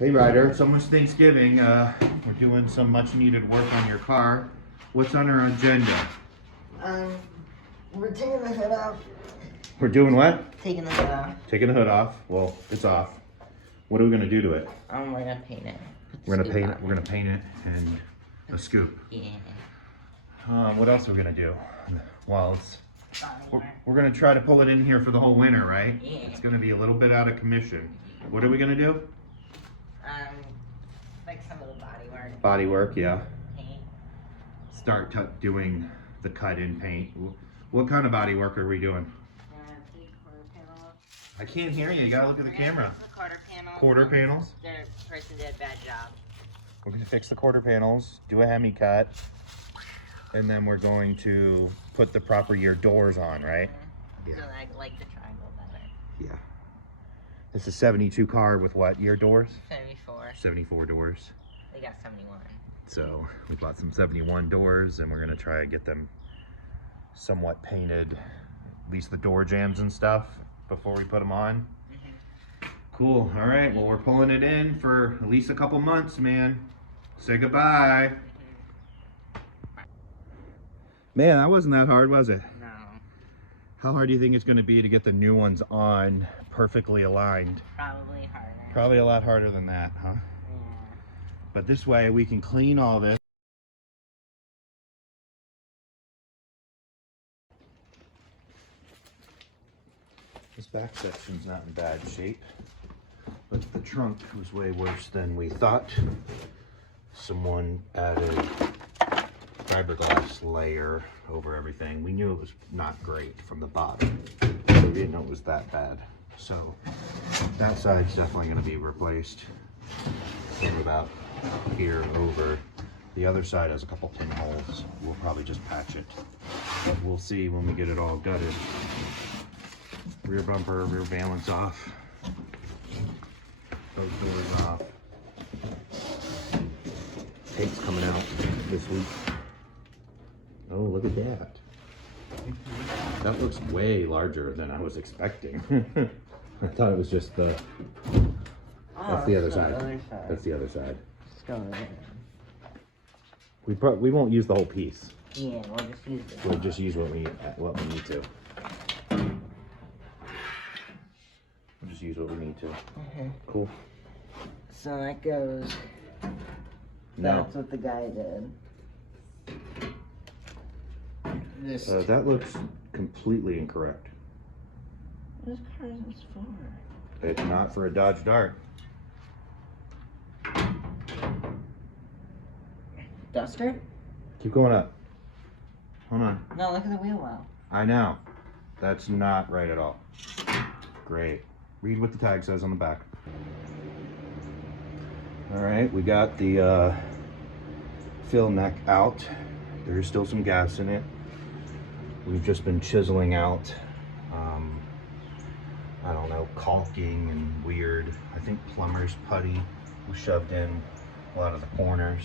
Hey Ryder, it's almost Thanksgiving. We're doing some much needed work on your car. What's on our agenda? We're taking the hood off. We're doing what? Taking the hood off. Taking the hood off. Well, it's off. What are we gonna do to it? We're gonna paint it. We're gonna paint it. We're gonna paint it and a scoop. Yeah. What else are we gonna do? Well, we're gonna try to pull it in here for the whole winter, right? Yeah. It's gonna be a little bit out of commission. What are we gonna do? Like some of the body work. Body work, yeah. Paint. Start doing the cut-in paint. What kind of body work are we doing? Paint quarter panels. I can't hear you. You gotta look at the camera. The quarter panels. Quarter panels? Their person did a bad job. We're gonna fix the quarter panels, do a hemi cut, and then we're going to put the proper year doors on, right? So I like the triangle better. Yeah. This is 72 car with what year doors? 74. 74 doors. We got 71. So we bought some 71 doors and we're gonna try to get them somewhat painted, at least the door jambs and stuff, before we put them on. Cool. All right. Well, we're pulling it in for at least a couple months, man. Say goodbye. Man, that wasn't that hard, was it? No. How hard do you think it's going to be to get the new ones on perfectly aligned? Probably harder. Probably a lot harder than that, huh? Yeah. But this way we can clean all this. This back section's not in bad shape, but the trunk was way worse than we thought. Someone added fiberglass layer over everything. We knew it was not great from the bottom, but we didn't know it was that bad. So that side's definitely going to be replaced. From about here over. The other side has a couple pinholes. We'll probably just patch it, but we'll see when we get it all gutted. Rear bumper, rear valance off. Those doors off. Tape's coming out this week. Oh, look at that. That looks way larger than I was expecting. I thought it was just the... That's the other side. That's the other side. We won't use the whole piece. Yeah, we'll just use it. We'll just use what we need to. We'll just use what we need to. Cool. So that goes. No. That's what the guy did. This. That looks completely incorrect. What car is this for? It's not for a Dodge Dart. Duster? Keep going up. Hold on. No, look at the wheel well. I know. That's not right at all. Great. Read what the tag says on the back. All right, we got the fill neck out. There's still some gas in it. We've just been chiseling out, I don't know, caulking and weird, I think plumber's putty was shoved in a lot of the corners.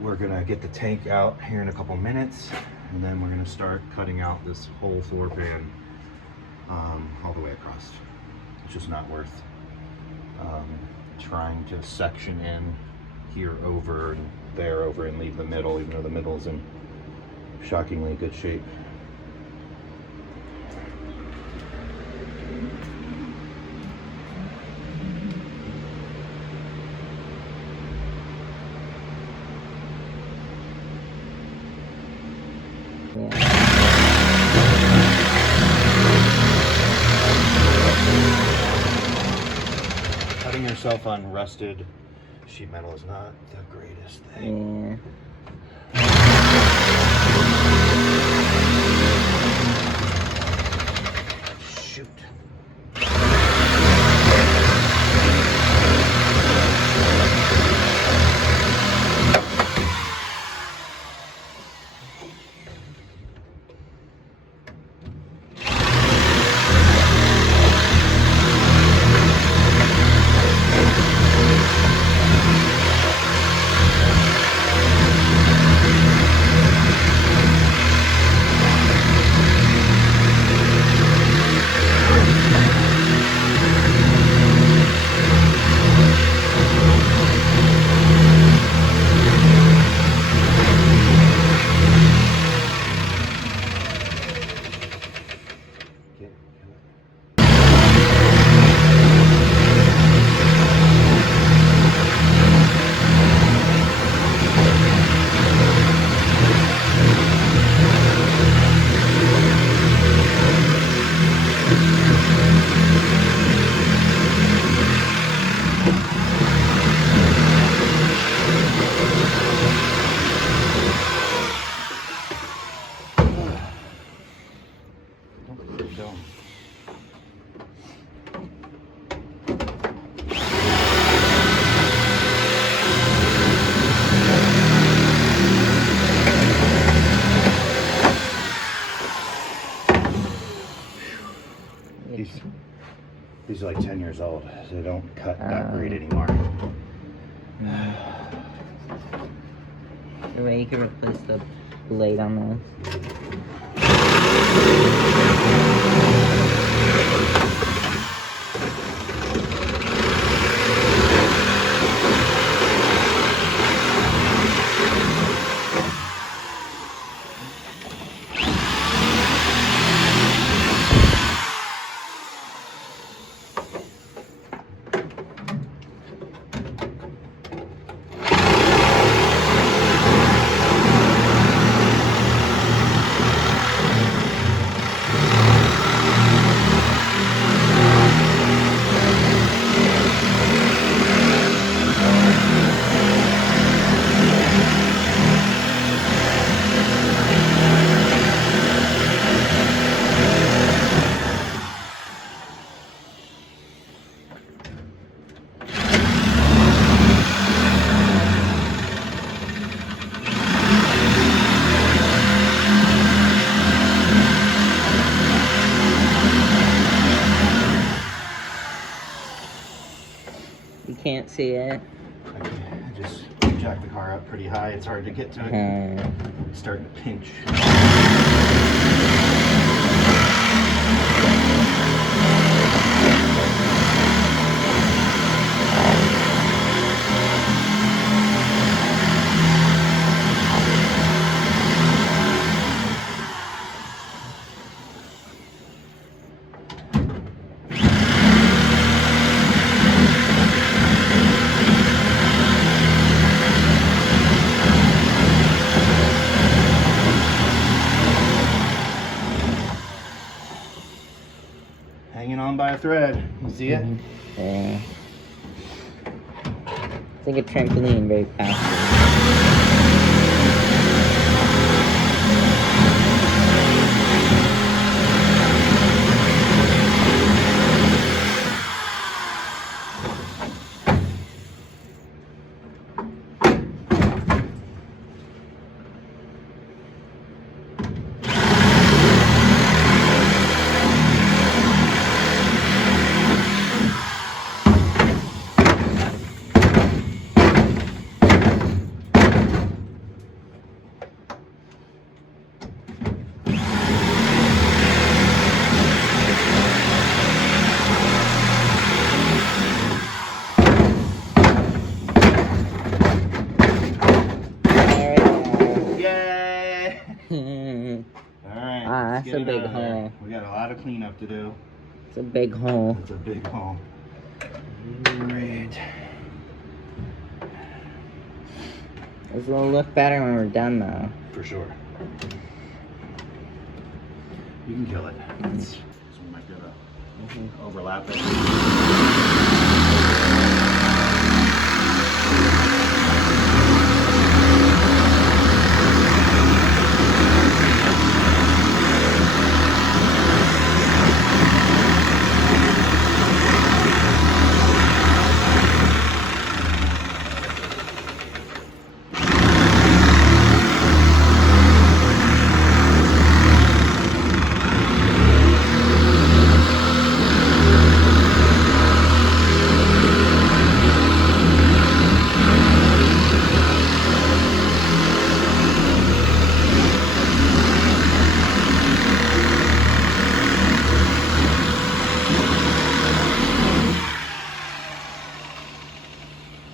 We're gonna get the tank out here in a couple minutes, and then we're gonna start cutting out this whole floor pan all the way across. It's just not worth trying to section in here over and there over and leave the middle, even though the middle is in shockingly good shape. Cutting yourself on rusted sheet metal is not the greatest thing. Shoot. they don't cut that great anymore. Right, you can replace the blade on those. You can't see it. I just jacked the car up pretty high. It's hard to get to it. It's starting to pinch. Hanging on by a thread. You see it? Yeah. It's like a trampoline, very fast. Yay! Alright. That's a big hole. We got a lot of cleanup to do. It's a big hole. It's a big hole. Great. This will look better when we're done, though. For sure. You can kill it. So we might be able to overlap it.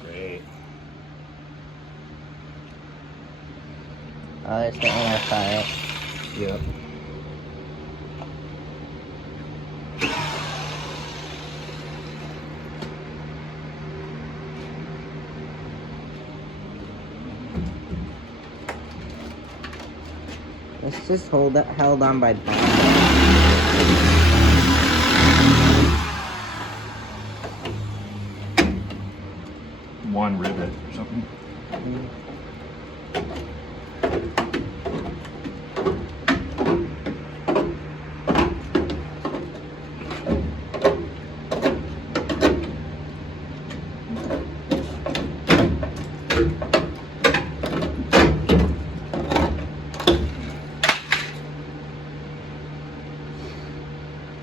Great. Oh, there's the inner part. Yep. It's just held on by bond. One rivet or something.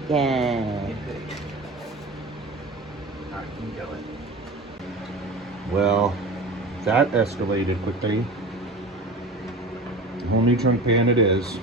Yeah. Alright. You do it. Well, that escalated quickly. Whole new trunk pan it is.